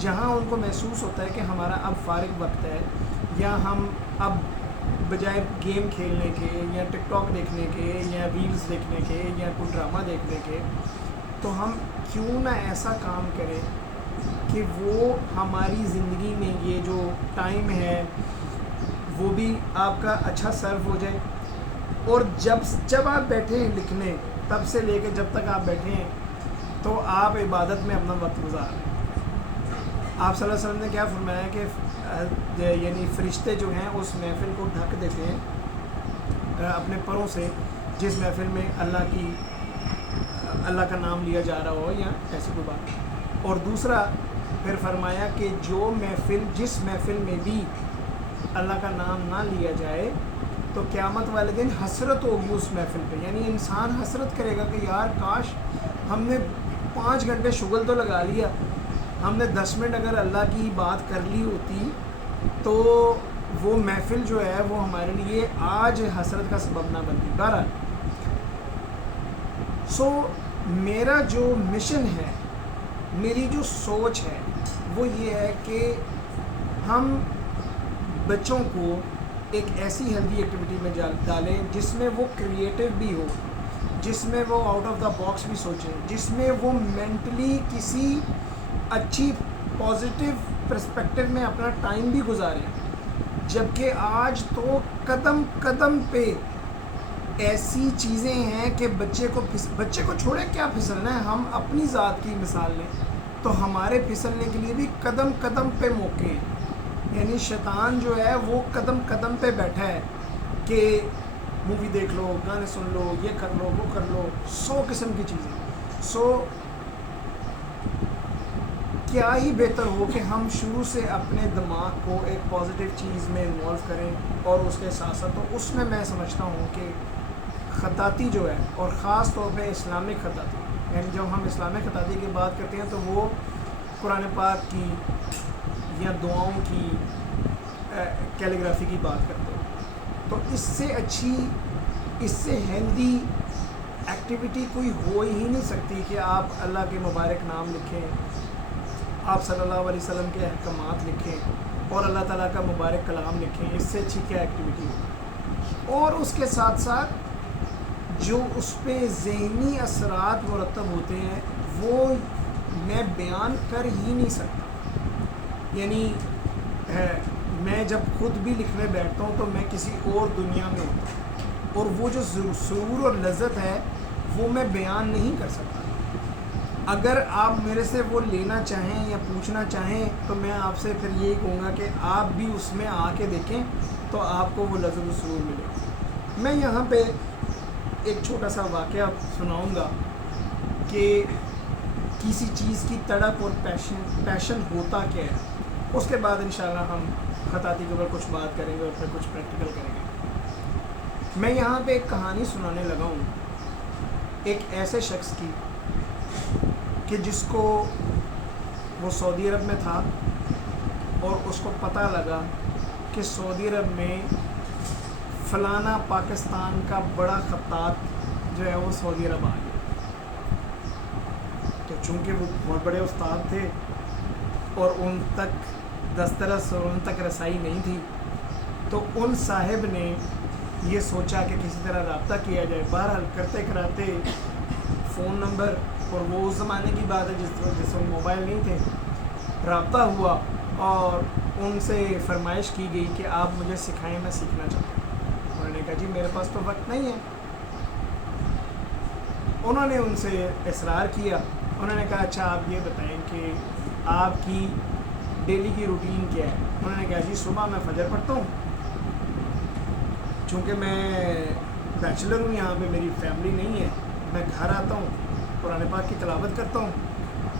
جہاں ان کو محسوس ہوتا ہے کہ ہمارا اب فارغ وقت ہے، یا ہم اب بجائے گیم کھیلنے کے یا ٹک ٹاک دیکھنے کے یا ریلز دیکھنے کے یا کوئی ڈرامہ دیکھنے کے، تو ہم کیوں نہ ایسا کام کریں کہ وہ ہماری زندگی میں یہ جو ٹائم ہے وہ بھی آپ کا اچھا سرو ہو جائے. اور جب آپ بیٹھے ہیں لکھنے، تب سے لے کے جب تک آپ بیٹھے ہیں تو آپ عبادت میں اپنا وقت گزار رہے ہیں. آپ صلی اللہ علیہ وسلم نے کیا فرمایا کہ یعنی فرشتے جو ہیں اس محفل کو ڈھک دیتے ہیں اپنے پروں سے، جس محفل میں اللہ کا نام لیا جا رہا ہو یا ایسی کوئی بات. اور دوسرا پھر فرمایا کہ جس محفل میں بھی اللہ کا نام نہ لیا جائے تو قیامت والے دن حسرت ہوگی اس محفل پہ. یعنی انسان حسرت کرے گا کہ یار کاش ہم نے 5 گھنٹے شغل تو لگا لیا، ہم نے 10 منٹ اگر اللہ کی بات کر لی ہوتی تو وہ محفل جو ہے وہ ہمارے لیے آج حسرت کا سبب نہ بنتی. بہرحال میرا جو مشن ہے، میری جو سوچ ہے وہ یہ ہے کہ ہم بچوں کو ایک ایسی ہیلدی ایکٹیویٹی میں ڈالیں جس میں وہ کریٹیو بھی ہو، جس میں وہ آؤٹ آف دا باکس بھی سوچیں، جس میں وہ مینٹلی کسی اچھی پازیٹیو پرسپیکٹیو میں اپنا ٹائم بھی گزاریں. جبکہ آج تو قدم قدم پہ ایسی چیزیں ہیں کہ بچے کو چھوڑے کیا پھسلنا ہے. ہم اپنی ذات کی مثال لیں تو ہمارے پھسلنے کے لیے بھی قدم قدم پہ موقع ہیں. یعنی شیطان جو ہے وہ قدم قدم پہ بیٹھا ہے کہ مووی دیکھ لو، گانے سن لو، یہ کر لو، وہ کر لو، 100 قسم کی چیزیں. کیا ہی بہتر ہو کہ ہم شروع سے اپنے دماغ کو ایک پازیٹیو چیز میں انوالو کریں. اور اس کے ساتھ ساتھ تو اس میں سمجھتا ہوں کہ خطاطی جو ہے، اور خاص طور پہ اسلامک خطاطی، یعنی جب ہم اسلامک خطاطی کی بات کرتے ہیں تو وہ قرآن پاک کی یا دعاؤں کی کیلیگرافی کی بات کرتے ہیں. تو اس سے اچھی، اس سے ہیلدی ایکٹیویٹی کوئی ہو ہی نہیں سکتی کہ آپ اللہ کے مبارک نام لکھیں، آپ صلی اللہ علیہ وسلم کے احکامات لکھیں اور اللہ تعالیٰ کا مبارک کلام لکھیں. اس سے اچھی کیا ایکٹیویٹی ہو؟ اور اس کے ساتھ ساتھ جو اس پہ ذہنی اثرات مرتب ہوتے ہیں وہ میں بیان کر ہی نہیں سکتا. یعنی میں جب خود بھی لکھنے بیٹھتا ہوں تو میں کسی اور دنیا میں ہوتا ہوں، اور وہ جو سرور اور لذت ہے وہ میں بیان نہیں کر سکتا. اگر آپ میرے سے وہ لینا چاہیں یا پوچھنا چاہیں تو میں آپ سے پھر یہی کہوں گا کہ آپ بھی اس میں آ کے دیکھیں تو آپ کو وہ لذت و سرور ملے. میں یہاں پہ ایک چھوٹا سا واقعہ سناؤں گا کہ کسی چیز کی تڑپ اور پیشن ہوتا کیا ہے. اس کے بعد انشاءاللہ ہم خطاطی کے اوپر کچھ بات کریں گے اور پھر کچھ پریکٹیکل کریں گے. میں یہاں پہ ایک کہانی سنانے لگا ہوں ایک ایسے شخص کی کہ جس کو وہ سعودی عرب میں تھا اور اس کو پتہ لگا کہ سعودی عرب میں فلانا پاکستان کا بڑا خطاط جو ہے وہ سعودی عرب آ گیا. تو چونکہ وہ بہت بڑے استاد تھے اور ان تک دسترس اور ان تک رسائی نہیں تھی، تو ان صاحب نے یہ سوچا کہ کسی طرح رابطہ کیا جائے. بہرحال کرتے کراتے فون نمبر، اور وہ اس زمانے کی بات ہے جس وقت موبائل نہیں تھے، رابطہ ہوا اور ان سے فرمائش کی گئی کہ آپ مجھے سکھائیں، میں سیکھنا چاہتا ہوں. انہوں نے کہا جی میرے پاس تو وقت نہیں ہے. انہوں نے ان سے اصرار کیا. انہوں نے کہا اچھا آپ یہ بتائیں کہ آپ کی ڈیلی کی روٹین کیا ہے. انہوں نے کہا جی صبح میں فجر پڑھتا ہوں، چونکہ میں بیچلر ہوں، یہاں پہ میری فیملی نہیں ہے. میں گھر آتا ہوں، قرآن پاک کی تلاوت کرتا ہوں،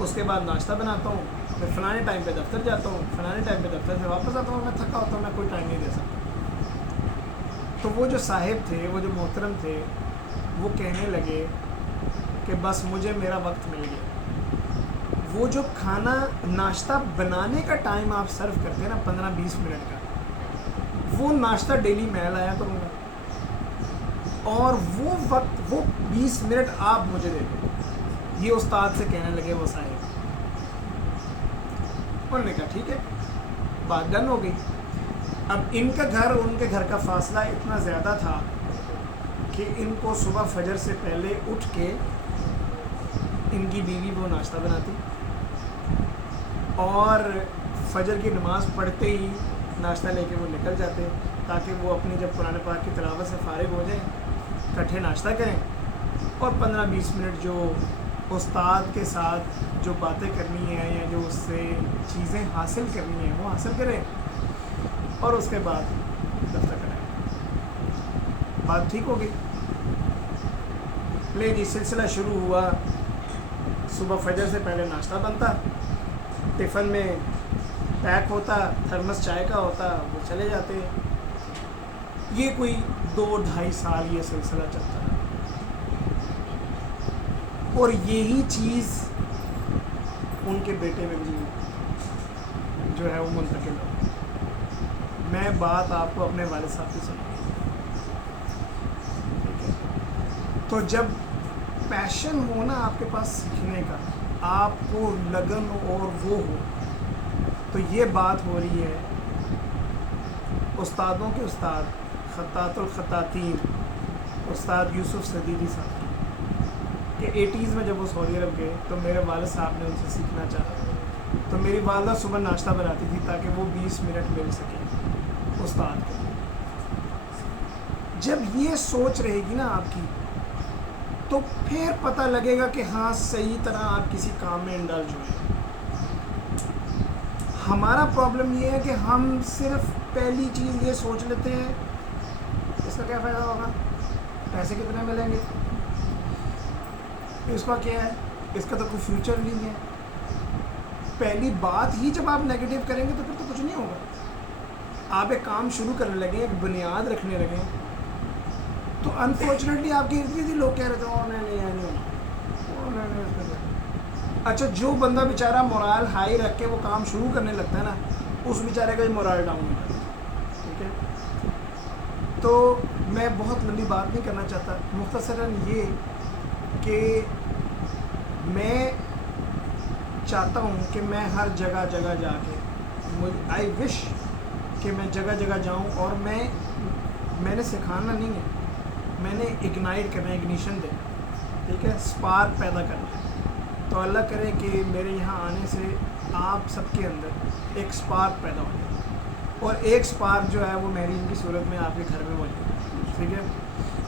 اس کے بعد ناشتہ بناتا ہوں، پھر فلانے ٹائم پہ دفتر جاتا ہوں، فلانے ٹائم پہ دفتر سے واپس آتا ہوں. میں تھکا ہوتا ہوں، میں کوئی ٹائم نہیں دے سکتا. تو وہ جو صاحب تھے، وہ جو محترم تھے، وہ کہنے لگے کہ بس مجھے میرا وقت مل گیا. وہ جو کھانا ناشتہ بنانے کا ٹائم آپ سرو کرتے ہیں نا 15-20 منٹ کا، وہ ناشتہ ڈیلی میں لایا کروں گا اور وہ وقت، وہ 20 منٹ آپ مجھے دے دیں. یہ استاد سے کہنے لگے وہ صاحب. انہوں نے کہا ٹھیک ہے، بات ڈن ہو گئی. اب ان کا گھر اور ان کے گھر کا فاصلہ اتنا زیادہ تھا کہ ان کو صبح فجر سے پہلے اٹھ کے ان کی بیوی وہ ناشتہ بناتی اور فجر کی نماز پڑھتے ہی ناشتہ لے کے وہ نکل جاتے تاکہ وہ اپنی جب قرآن پاک کی تلاوت سے فارغ ہو جائیں اکٹھے ناشتہ کریں اور 15-20 منٹ جو استاد کے ساتھ جو باتیں کرنی ہیں یا جو اس سے چیزیں حاصل کرنی ہیں وہ حاصل کریں اور اس کے بعد دفتر کریں. بات ٹھیک ہو گئی. لے جی سلسلہ شروع ہوا. صبح فجر سے پہلے ناشتہ بنتا، ٹفن میں پیک ہوتا، تھرمس چائے کا ہوتا، وہ چلے جاتے. یہ کوئی 2-2.5 سال یہ سلسلہ چلتا ہے اور یہی چیز ان کے بیٹے میں بھی جو ہے وہ منتقل ہو. میں بات آپ کو اپنے والد صاحب کی سنائی. تو جب پیشن ہو نا آپ کے پاس سیکھنے کا، آپ کو لگن اور وہ ہو، تو یہ بات ہو رہی ہے استادوں کے استاد خطاط الخطاطین استاد یوسف صدیقی صاحب کی کہ 80s میں جب وہ سعودی عرب گئے تو میرے والد صاحب نے ان سے سیکھنا چاہا. تو میری والدہ صبح ناشتہ بناتی تھی تاکہ وہ 20 منٹ مل سکیں استاد کے. جب یہ سوچ رہے گی نا آپ کی تو پھر پتہ لگے گا کہ ہاں صحیح طرح آپ کسی کام میں انڈلج ہوئے. ہمارا پرابلم یہ ہے کہ ہم صرف پہلی چیز یہ سوچ لیتے ہیں اس کا کیا فائدہ ہوگا، پیسے کتنے ملیں گے، اس کا کیا ہے، اس کا تو کوئی فیوچر نہیں ہے. پہلی بات ہی جب آپ نیگیٹو کریں گے تو پھر تو کچھ نہیں ہوگا. آپ ایک کام شروع کرنے لگیں، ایک بنیاد رکھنے لگیں تو انفارچونیٹلی آپ کے ارد گرد لوگ کہہ رہے تھے اچھا جو بندہ بیچارہ مورال ہائی رکھ کے وہ کام شروع کرنے لگتا ہے نا اس بیچارے کا مورال ڈاؤن ہوتا ہے. ٹھیک ہے، تو میں بہت لمبی بات نہیں کرنا چاہتا، مختصراً یہ کہ میں چاہتا ہوں کہ میں ہر جگہ جا کے آئی وش کہ میں جگہ جاؤں اور میں نے سکھانا نہیں ہے، میں نے اگنائٹ کرنا ہے، اگنیشن دینا. ٹھیک ہے، سپارک پیدا کرنا ہے. تو اللہ کرے کہ میرے یہاں آنے سے آپ سب کے اندر ایک سپارک پیدا ہو جائے اور ایک سپارک جو ہے وہ مہرین کی صورت میں آپ کے گھر میں موجود ہے. ٹھیک ہے،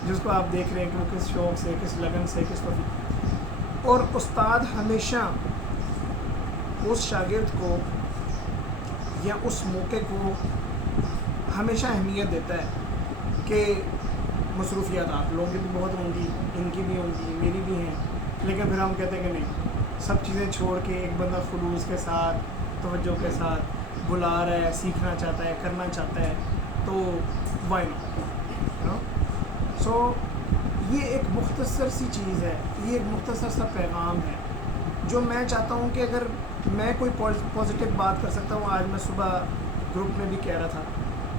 جس کو آپ دیکھ رہے ہیں کہ وہ کس شوق سے، کس لگن سے، کس توفیق. اور استاد ہمیشہ اس شاگرد کو یا اس موقع کو ہمیشہ اہمیت دیتا ہے کہ مصروفیات آپ لوگوں کی بھی بہت ہوں گی، ان کی بھی ہوں گی، میری بھی ہیں، لیکن پھر ہم کہتے ہیں کہ نہیں، سب چیزیں چھوڑ کے ایک بندہ خلوص کے ساتھ توجہ کے ساتھ بلا رہا ہے، سیکھنا چاہتا ہے، کرنا چاہتا ہے، تو وائی ناٹ. سو یہ ایک مختصر سی چیز ہے، یہ ایک مختصر سا پیغام ہے جو میں چاہتا ہوں کہ اگر میں کوئی پازیٹیو بات کر سکتا ہوں. آج میں صبح گروپ میں بھی کہہ رہا تھا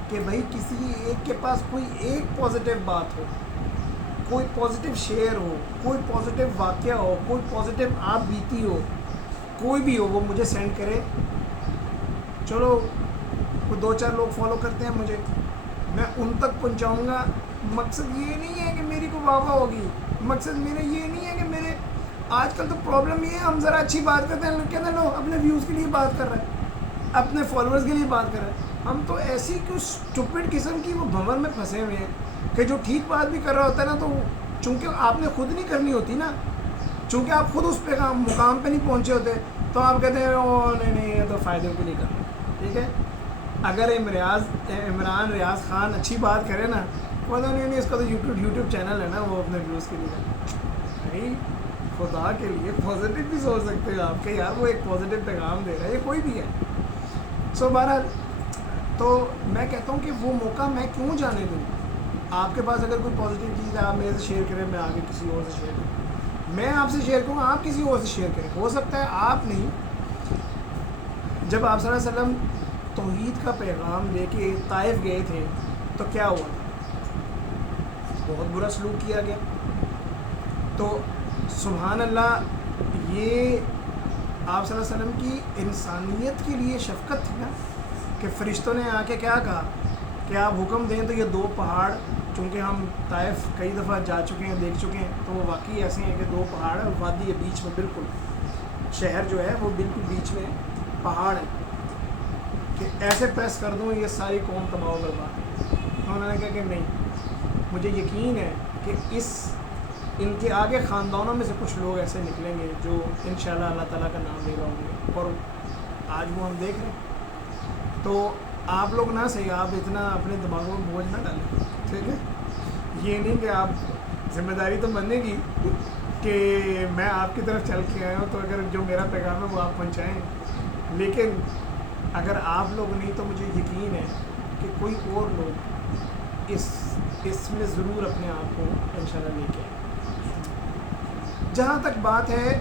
کہ بھائی کسی ایک کے پاس کوئی ایک پازیٹیو بات ہو، کوئی پازیٹیو شعر ہو، کوئی پازیٹیو واقعہ ہو، کوئی پازیٹیو آپ بیتی ہو، کوئی بھی ہو، وہ مجھے سینڈ کرے. چلو کوئی 2-4 لوگ فالو کرتے ہیں مجھے، میں ان تک پہنچاؤں گا. مقصد یہ نہیں ہے کہ میری کو واہ واہ ہوگی، مقصد میرا یہ نہیں ہے کہ میرے آج کل تو پرابلم یہ ہے ہم ذرا اچھی بات کرتے ہیں، کہتے ہیں لوگ اپنے ویوز کے لیے بات کر رہے ہیں، اپنے فالوورز کے لیے بات کر رہے ہیں. ہم تو ایسی کیوں اسٹوپڈ قسم کی وہ بھنور میں پھنسے ہوئے ہیں کہ جو ٹھیک بات بھی کر رہا ہوتا ہے نا، تو چونکہ آپ نے خود نہیں کرنی ہوتی نا، چونکہ آپ خود اس مقام پہ نہیں پہنچے ہوتے، تو آپ کہتے ہیں او نہیں یہ تو فائدے کے لیے کرنا. ٹھیک ہے، اگر عمران ریاض خان اچھی بات کرے نا، وہ تو نہیں اس کا تو یوٹیوب چینل ہے نا، وہ اپنے ویوز کے لیے. نہیں، خدا کے لیے پازیٹیو بھی سوچ سکتے ہیں آپ کہ یار وہ ایک پازیٹیو پیغام دے رہا ہے، یہ کوئی بھی ہے. سو بہرحال تو میں کہتا ہوں کہ وہ موقع میں کیوں جانے دوں. آپ کے پاس اگر کوئی پازیٹیو چیز ہے آپ میرے سے شیئر کریں، میں آگے کسی اور سے شیئر کروں، میں آپ سے شیئر کروں، آپ کسی اور سے شیئر کریں. ہو سکتا ہے آپ نہیں، جب آپ صلی اللہ علیہ وسلم توحید کا پیغام لے کے طائف گئے تھے تو کیا ہوا تھا؟ بہت برا سلوک کیا گیا. تو سبحان اللہ، یہ آپ صلی اللہ علیہ وسلم کی انسانیت کے لیے شفقت تھی نا کہ فرشتوں نے آ کے کیا کہا کہ آپ حکم دیں تو یہ 2 پہاڑ، چونکہ ہم طائف کئی دفعہ جا چکے ہیں، دیکھ چکے ہیں، تو وہ واقعی ایسے ہیں کہ 2 پہاڑ ہیں، وادی ہے بیچ میں، بالکل شہر جو ہے وہ بالکل بیچ میں پہاڑ ہے، کہ ایسے پریس کر دوں یہ ساری قوم تباہ و برباد۔ تو انہوں نے کہا کہ نہیں، مجھے یقین ہے کہ ان کے آگے خاندانوں میں سے کچھ لوگ ایسے نکلیں گے جو انشاءاللہ اللہ تعالیٰ کا نام لے رہا ہوں گے، اور آج وہ ہم دیکھ رہے ہیں۔ تو آپ لوگ نہ صحیح، آپ اتنا اپنے دماغوں میں بوجھ نہ ڈالیں، ٹھیک ہے؟ یہ نہیں کہ آپ ذمہ داری تو بننے گی کہ میں آپ کی طرف چل کے آیا ہوں، تو اگر جو میرا پیغام ہے وہ آپ پہنچائیں، لیکن اگر آپ لوگ نہیں تو مجھے یقین ہے کہ کوئی اور لوگ اس میں ضرور اپنے آپ کو انشاءاللہ لے کے آئیں۔ جہاں تک بات ہے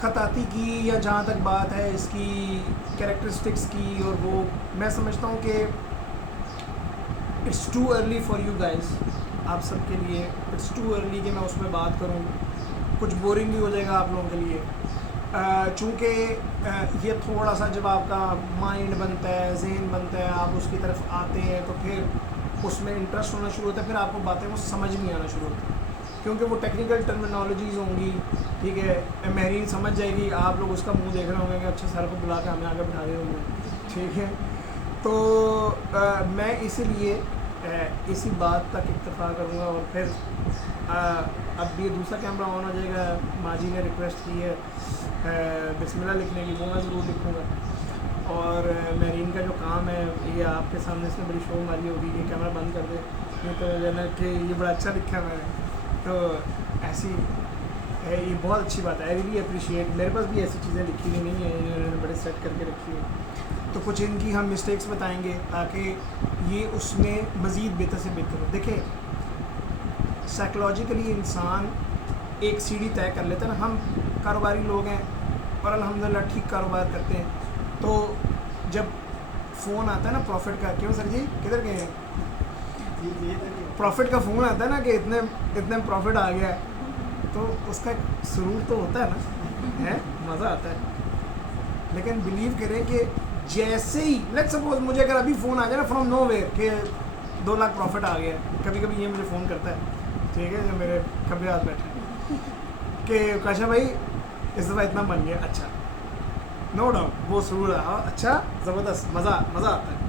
خطاطی کی، یا جہاں تک بات ہے اس کی کیریکٹرسٹکس کی، اور وہ میں سمجھتا ہوں کہ it's too early for you guys, آپ سب کے لیے اٹس ٹو ارلی کہ میں اس میں بات کروں، کچھ بورنگ بھی ہو جائے گا آپ لوگوں کے لیے، چونکہ یہ تھوڑا سا جب آپ کا مائنڈ بنتا ہے، ذہن بنتا ہے، آپ اس کی طرف آتے ہیں تو پھر اس میں انٹرسٹ ہونا شروع ہوتا ہے، پھر آپ کو باتیں وہ سمجھ نہیں آنا شروع ہوتی، کیونکہ وہ ٹیکنیکل ٹرمینالوجیز ہوں گی، ٹھیک ہے؟ مہرین سمجھ جائے گی، آپ لوگ اس کا منہ دیکھ رہے ہوں گے کہ اچھا سر کو بلا کے ہمیں آگے بٹھا رہے ہوں گے، ٹھیک ہے؟ تو میں اسی لیے اسی بات تک اکتفا کروں گا، اور پھر اب یہ دوسرا کیمرہ آن ہو جائے گا، ماجی نے ریکویسٹ کی ہے بسم اللہ لکھنے کی، وہ میں ضرور لکھوں گا، اور مہرین کا جو کام ہے یہ آپ کے سامنے اس نے بڑی شو ماری ہوگی کہ کیمرہ بند کر دے، نہیں تو جو ہے نا کہ یہ بڑا اچھا لکھا ہے میں نے، تو ایسی ہے، یہ بہت اچھی بات ہے، آئی ریلی اپریشیٹ، میرے پاس بھی ایسی چیزیں لکھی ہوئی نہیں ہیں، انہوں نے بڑے سیٹ کر کے رکھی ہیں، تو کچھ ان کی ہم مسٹیکس بتائیں گے تاکہ یہ اس میں مزید بہتر سے بہتر ہو۔ دیکھیں سائیکلوجیکلی انسان ایک سیڑھی طے کر لیتا ہے نا، ہم کاروباری لوگ ہیں اور الحمدللہ ٹھیک کاروبار کرتے ہیں، تو جب فون آتا ہے نا پروفٹ کا، کیوں سر جی کدھر گئے ہیں؟ پروفٹ کا فون آتا ہے نا کہ اتنے پروفٹ آ گیا ہے، تو اس کا ایک سرور تو ہوتا ہے نا، ہے مزہ آتا ہے، لیکن بلیو کریں کہ جیسے ہی لیٹ سپوز مجھے اگر ابھی فون آ جائے نا فرام نو ویئر کہ 2 لاکھ پروفٹ آ گیا ہے، کبھی کبھی یہ مجھے فون کرتا ہے، ٹھیک ہے، جو میرے کبھی ہاتھ بیٹھے کہ کاشا بھائی اس دفعہ اتنا بن گیا، اچھا نو ڈاؤٹ وہ سرور رہا، اچھا زبردست، مزہ آتا ہے،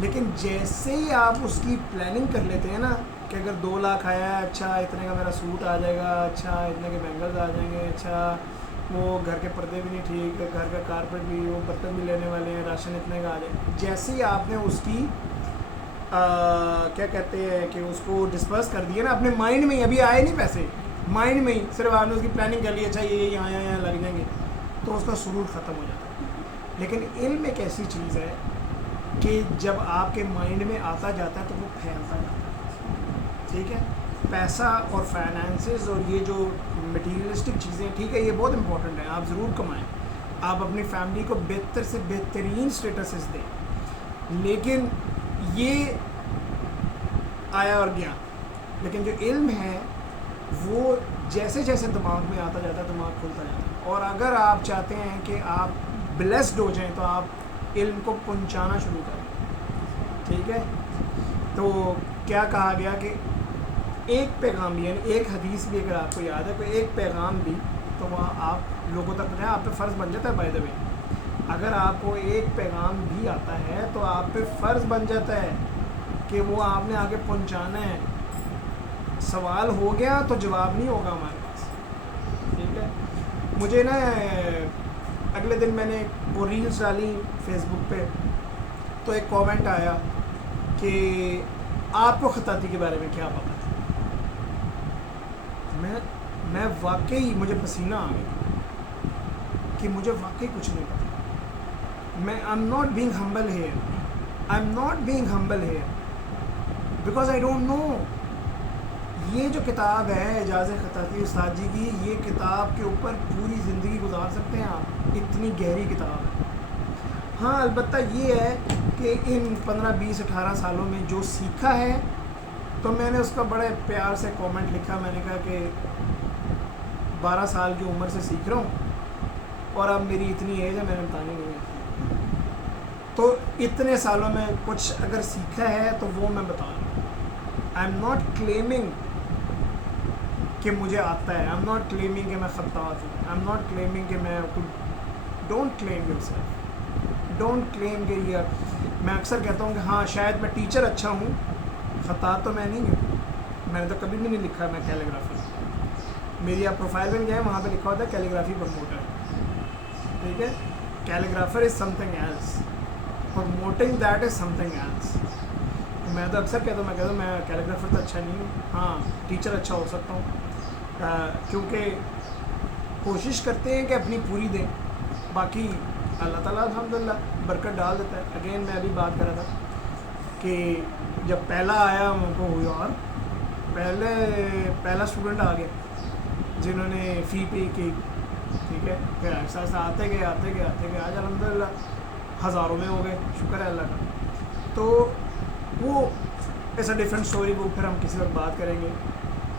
لیکن جیسے ہی آپ اس کی پلاننگ کر لیتے ہیں نا کہ اگر 2 لاکھ آیا ہے، اچھا اتنے کا میرا سوٹ آ جائے گا، اچھا اتنے کے بینگلز آ جائیں گے، اچھا وہ گھر کے پردے بھی نہیں ٹھیک ہے، گھر کا کارپیٹ بھی، وہ برتن بھی لینے والے ہیں، راشن اتنے کا آ جائے، جیسے ہی آپ نے اس کی کیا کہتے ہیں کہ اس کو ڈسپرس کر دیا نا اپنے مائنڈ میں ہی، ابھی آئے نہیں پیسے، مائنڈ میں ہی صرف آپ نے اس کی پلاننگ کر لی، اچھا یہ یہاں لگ جائیں گے، تو اس کا سرور ختم ہو جاتا ہے۔ لیکن علم ایک ایسی چیز ہے کہ جب آپ کے مائنڈ میں آتا جاتا ہے تو وہ پھیلتا جاتا ہے، ٹھیک ہے؟ پیسہ اور فائنانسز اور یہ جو مٹیریلسٹک چیزیں، ٹھیک ہے، یہ بہت امپورٹنٹ ہیں، آپ ضرور کمائیں، آپ اپنی فیملی کو بہتر سے بہترین سٹیٹسز دیں، لیکن یہ آیا اور گیا، لیکن جو علم ہے وہ جیسے جیسے دماغ میں آتا جاتا ہے دماغ کھلتا جاتا ہے، اور اگر آپ چاہتے ہیں کہ آپ بلیسڈ ہو جائیں تو آپ علم کو پہنچانا شروع کریں، ٹھیک ہے؟ تو کیا کہا گیا کہ ایک پیغام بھی، یعنی ایک حدیث بھی اگر آپ کو یاد ہے، کوئی ایک پیغام بھی تو وہاں آپ لوگوں تک پہنچائیں، آپ پہ فرض بن جاتا ہے، بائی دا وے اگر آپ کو ایک پیغام بھی آتا ہے تو آپ پہ فرض بن جاتا ہے کہ وہ آپ نے آگے پہنچانا ہے، سوال ہو گیا تو جواب نہیں ہوگا ہمارے پاس، ٹھیک ہے؟ مجھے نا اگلے دن میں نے وہ ریلز ڈالی فیس بک پہ، تو ایک کومنٹ آیا کہ آپ کو خطاطی کے بارے میں کیا پتہ ہے؟ میں واقعی مجھے پسینہ آ گیا کہ مجھے واقعی کچھ نہیں پتہ، میں I am not being humble here because I don't know. یہ جو کتاب ہے اعجاز خطاطی استاد جی کی، یہ کتاب کے اوپر پوری زندگی گزار سکتے ہیں آپ، اتنی گہری کتاب ہے۔ ہاں البتہ یہ ہے کہ ان 15 20 18 سالوں میں جو سیکھا ہے، تو میں نے اس کا بڑے پیار سے کومنٹ لکھا، میں نے کہا کہ 12 سال کی عمر سے سیکھ رہا ہوں اور اب میری اتنی ایج ہے، میں نے بتانی نہیں ہے. تو اتنے سالوں میں کچھ اگر سیکھا ہے تو وہ میں بتا رہا ہوں. آئی ایم ناٹ کلیمنگ کہ مجھے آتا ہے، آئی ایم ناٹ کلیمنگ کہ میں خطاط ہوں، آئی ایم ناٹ کلیمنگ کہ میں don't claim yourself, don't claim کہ یہ. میں اکثر کہتا ہوں کہ ہاں شاید میں ٹیچر اچھا ہوں، خطاط تو میں نہیں ہوں. میں نے تو کبھی بھی نہیں لکھا میں کیلیگرافی. میری آپ پروفائل میں جائیں وہاں پہ لکھا ہوتا ہے کیلیگرافی پروموٹر. ٹھیک ہے، calligrapher is something else, promoting that is something else. میں تو اکثر کہتا ہوں میں کیلیگرافر تو اچھا نہیں ہوں، ہاں ٹیچر اچھا ہو سکتا ہوں. کیونکہ کوشش کرتے ہیں کہ اپنی پوری دیں، باقی اللہ تعالیٰ الحمدللہ برکت ڈال دیتا ہے. اگین میں ابھی بات کر رہا تھا کہ جب پہلا آیا ان کو ہوئی اور پہلا اسٹوڈنٹ آ گیا جنہوں نے فی پے کی. ٹھیک ہے، پھر ایسا ایسا آتے گئے آج الحمدللہ ہزاروں میں ہو گئے، شکر ہے اللہ کا. تو وہ ایسا ڈفرینٹ اسٹوری، وہ پھر ہم کسی وقت بات کریں گے.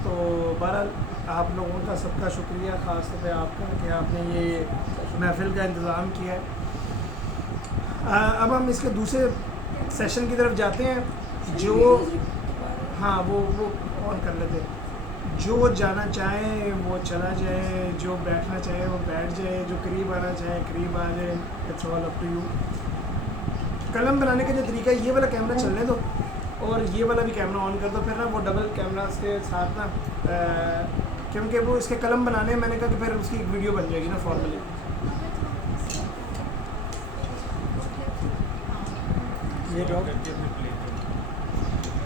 تو بہرحال آپ لوگوں کا سب کا شکریہ، خاص طور پہ آپ کا کہ آپ نے یہ محفل کا انتظام کیا ہے. اب ہم اس کے دوسرے سیشن کی طرف جاتے ہیں. جو ہاں وہ آن کر لیتے ہیں. جو جانا چاہیں وہ چلا جائے، جو بیٹھنا چاہے وہ بیٹھ جائے، جو قریب آنا چاہے قریب آ جائے. It's all up to you. قلم بنانے کا جو طریقہ ہے، یہ والا کیمرہ چلنے دو اور یہ والا بھی کیمرہ آن کر دو. پھر نا وہ ڈبل کیمراز کے ساتھ نا کیونکہ وہ اس کے قلم بنانے میں نے کہا کہ پھر اس کی ایک ویڈیو بن جائے گی نا فارملی. یہ